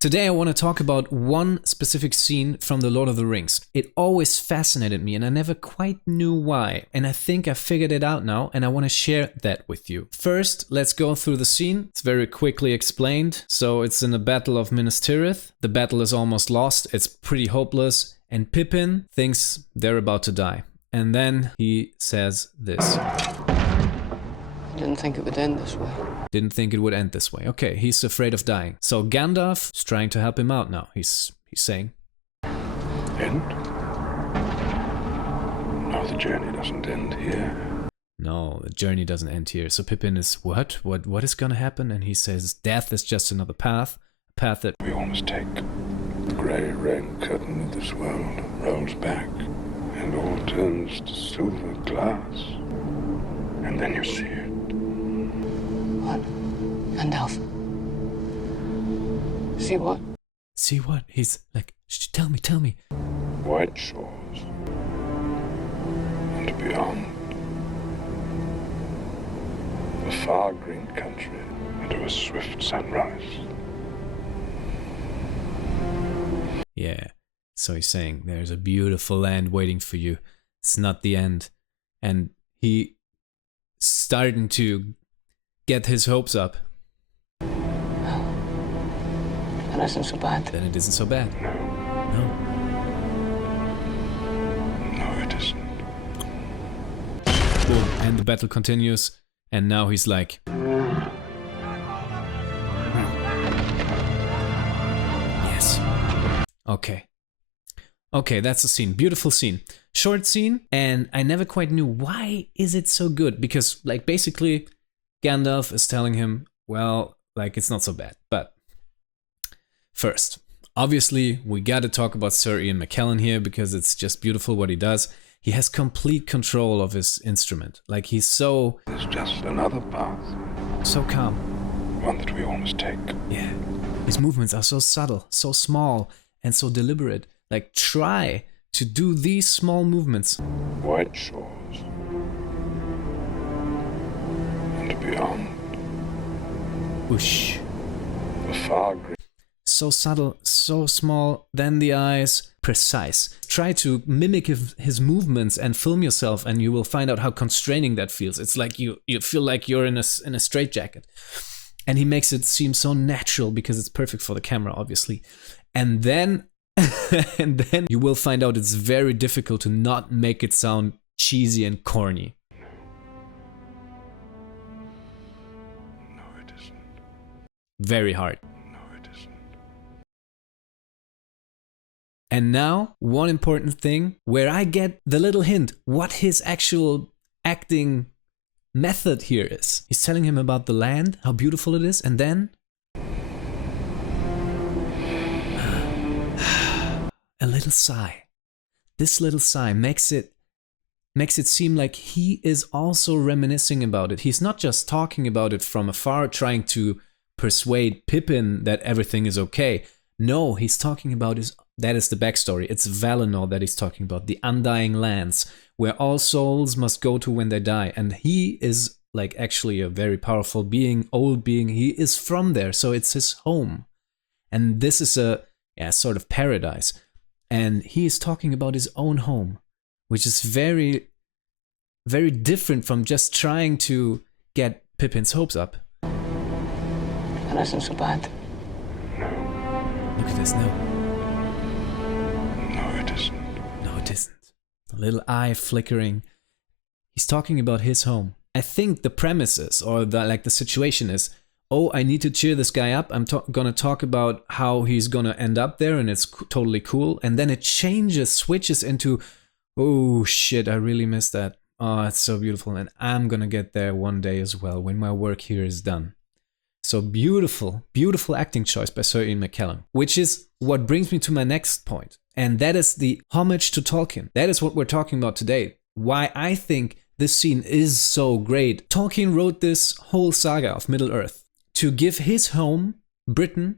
Today I want to talk about one specific scene from The Lord of the Rings. It always fascinated me and I never quite knew why. And I think I figured it out now and I want to share that with you. First, let's go through the scene. It's very quickly explained. So it's in the Battle of Minas Tirith. The battle is almost lost. It's pretty hopeless. And Pippin thinks they're about to die. And then he says this. Didn't think it would end this way. Didn't think it would end this way. Okay, he's afraid of dying. So Gandalf is trying to help him out now. He's saying, End? No, the journey doesn't end here. No, the journey doesn't end here. So Pippin is, what is gonna happen? And he says, death is just another path. A path that We all must take. The grey rain curtain of this world rolls back, and all turns to silver glass. And then you see it. What? Gandalf. See what? See what? He's like, tell me. White shores. And beyond. A far green country into a swift sunrise. Yeah. So he's saying, there's a beautiful land waiting for you. It's not the end. And he starting to get his hopes up. That isn't so bad. Then it isn't so bad. No. No, it isn't. Boom. And the battle continues. And now he's like, yes. Okay, that's a scene. Beautiful scene. Short scene, and I never quite knew why is it so good. Because, like, basically, Gandalf is telling him, well, like, it's not so bad. But first, obviously, we gotta talk about Sir Ian McKellen here because it's just beautiful what he does. He has complete control of his instrument. Like, he's so There's just another path. calm. One that we all must take. Yeah. His movements are so subtle, so small, and so deliberate. Like, try to do these small movements. White shores. And beyond. Whoosh. A far green. So subtle, so small, then the eyes, precise. Try to mimic his movements and film yourself and you will find out how constraining that feels. It's like you feel like you're in a straitjacket. And he makes it seem so natural because it's perfect for the camera, obviously. And then you will find out it's very difficult to not make it sound cheesy and corny. No, it isn't. Very hard. No, it isn't. And now, one important thing where I get the little hint what his actual acting method here is. He's telling him about the land, how beautiful it is, and then a little sigh. This little sigh makes it seem like he is also reminiscing about it. He's not just talking about it from afar, trying to persuade Pippin that everything is okay. No, he's talking about that is the backstory. It's Valinor that he's talking about, the undying lands, where all souls must go to when they die. And he is like actually a very powerful being, old being. He is from there, so it's his home. And this is a sort of paradise. And he is talking about his own home, which is very, very different from just trying to get Pippin's hopes up. That isn't so bad. Look at this, no. No, it isn't. No, it isn't. A little eye flickering. He's talking about his home. I think the premise is, or the situation is, oh, I need to cheer this guy up. I'm gonna talk about how he's gonna end up there and it's totally cool. And then it switches into, oh shit, I really missed that. Oh, it's so beautiful. And I'm gonna get there one day as well when my work here is done. So beautiful, beautiful acting choice by Sir Ian McKellen, which is what brings me to my next point. And that is the homage to Tolkien. That is what we're talking about today. Why I think this scene is so great. Tolkien wrote this whole saga of Middle-earth to give his home, Britain,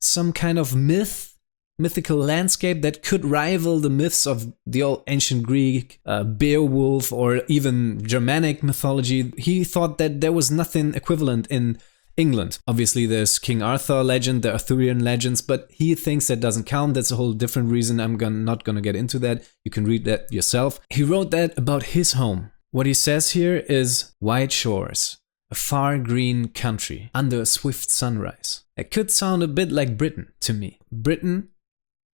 some kind of mythical landscape that could rival the myths of the old ancient Greek, Beowulf, or even Germanic mythology. He thought that there was nothing equivalent in England. Obviously, there's King Arthur legend, the Arthurian legends, but he thinks that doesn't count. That's a whole different reason. I'm not gonna get into that. You can read that yourself. He wrote that about his home. What he says here is white shores, a far green country under a swift sunrise. It could sound a bit like Britain to me. Britain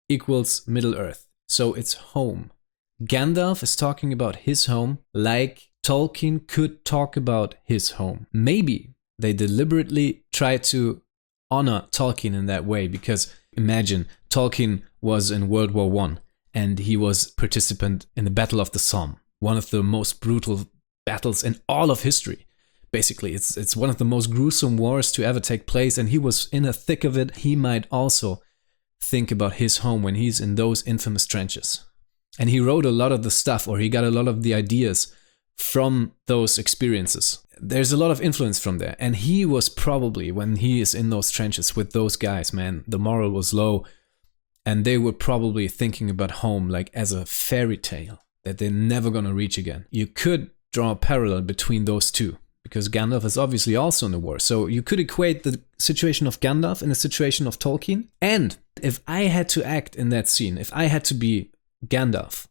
equals Middle Earth, so it's home. Gandalf is talking about his home like Tolkien could talk about his home. Maybe they deliberately try to honor Tolkien in that way, because imagine Tolkien was in World War I and he was participant in the Battle of the Somme, one of the most brutal battles in all of history. Basically, it's one of the most gruesome wars to ever take place, and he was in the thick of it. He might also think about his home when he's in those infamous trenches. And he wrote a lot of the stuff, or he got a lot of the ideas from those experiences. There's a lot of influence from there. And he was probably, when he is in those trenches with those guys, man, the morale was low. And they were probably thinking about home like as a fairy tale that they're never gonna reach again. You could draw a parallel between those two, because Gandalf is obviously also in the war. So you could equate the situation of Gandalf and the situation of Tolkien. And if I had to act in that scene, if I had to be Gandalf,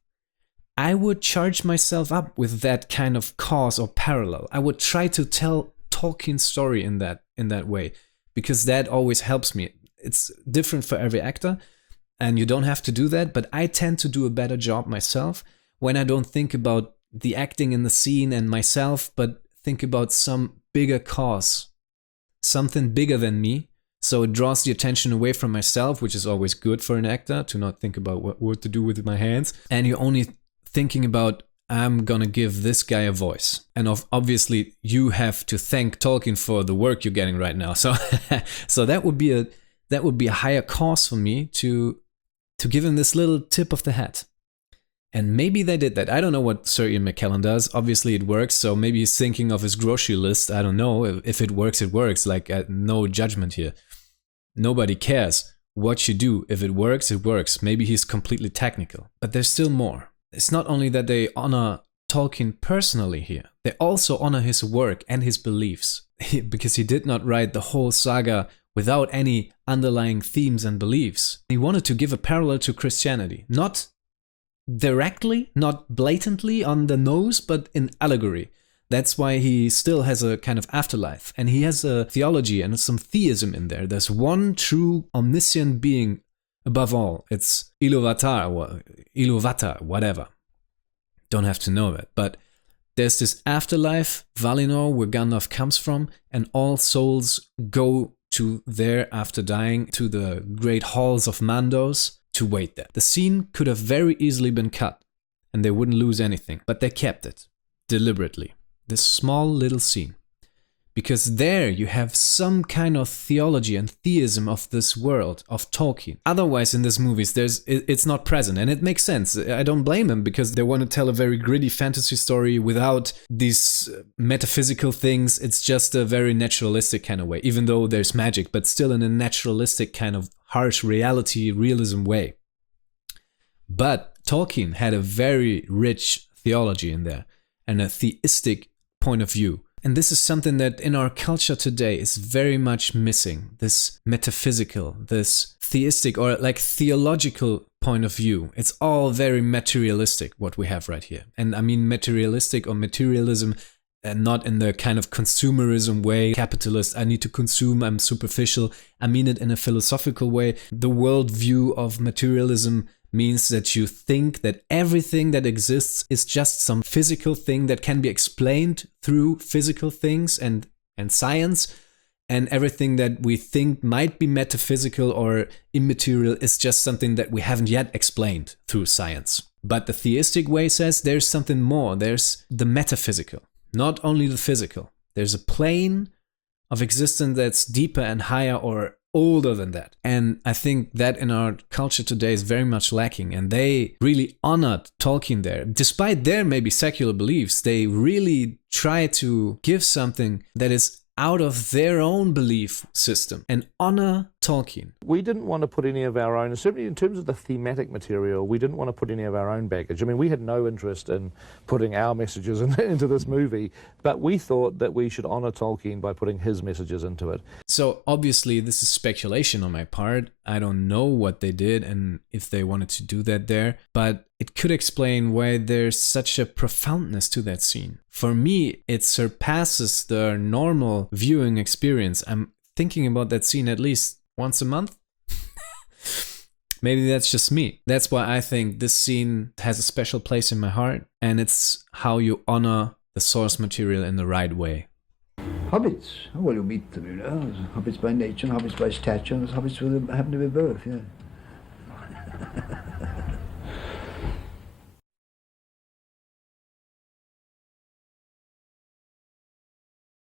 I would charge myself up with that kind of cause or parallel. I would try to tell Tolkien's story in that way, because that always helps me. It's different for every actor, and you don't have to do that, but I tend to do a better job myself when I don't think about the acting in the scene and myself, but think about some bigger cause, something bigger than me. So it draws the attention away from myself, which is always good for an actor, to not think about what to do with my hands. And you're only thinking about, I'm gonna give this guy a voice. And obviously you have to thank Tolkien for the work you're getting right now. So so that would be a higher cause for me to give him this little tip of the hat. And maybe they did that. I don't know what Sir Ian McKellen does. Obviously it works, so maybe he's thinking of his grocery list. I don't know. If it works, it works. Like, no judgment here. Nobody cares what you do. If it works, it works. Maybe he's completely technical. But there's still more. It's not only that they honor Tolkien personally here, they also honor his work and his beliefs. Because he did not write the whole saga without any underlying themes and beliefs. He wanted to give a parallel to Christianity. Not directly, not blatantly on the nose, but in allegory. That's why he still has a kind of afterlife. And he has a theology and some theism in there. There's one true omniscient being above all. It's Iluvatar, whatever. Don't have to know that. But there's this afterlife, Valinor, where Gandalf comes from, and all souls go to there after dying, to the great halls of Mandos, to wait there. The scene could have very easily been cut, and they wouldn't lose anything. But they kept it, deliberately. This small little scene. Because there you have some kind of theology and theism of this world, of Tolkien. Otherwise in these movies, it's not present, and it makes sense. I don't blame them, because they want to tell a very gritty fantasy story without these metaphysical things. It's just a very naturalistic kind of way, even though there's magic, but still in a naturalistic kind of harsh reality, realism way. But Tolkien had a very rich theology in there, and a theistic point of view. And this is something that in our culture today is very much missing. This metaphysical, this theistic or like theological point of view. It's all very materialistic, what we have right here. And I mean materialistic or materialism, and not in the kind of consumerism way, capitalist, I need to consume, I'm superficial. I mean it in a philosophical way. The worldview of materialism means that you think that everything that exists is just some physical thing that can be explained through physical things and science, and everything that we think might be metaphysical or immaterial is just something that we haven't yet explained through science. But the theistic way says there's something more. There's the metaphysical, not only the physical. There's a plane of existence that's deeper and higher or older than that. And I think that in our culture today is very much lacking. And they really honored Tolkien there. Despite their maybe secular beliefs, they really try to give something that is out of their own belief system and honor Tolkien. We didn't want to put any of our own, certainly in terms of the thematic material, we didn't want to put any of our own baggage. I mean, we had no interest in putting our messages into this movie, but we thought that we should honor Tolkien by putting his messages into it. So obviously this is speculation on my part. I don't know what they did and if they wanted to do that there, but it could explain why there's such a profoundness to that scene. For me, it surpasses the normal viewing experience. I'm thinking about that scene at least once a month. Maybe that's just me. That's why I think this scene has a special place in my heart, and it's how you honor the source material in the right way. Hobbits. Oh, well, you meet them, you know. Hobbits by nature, and hobbits by stature, and hobbits with happen to be birth, yeah.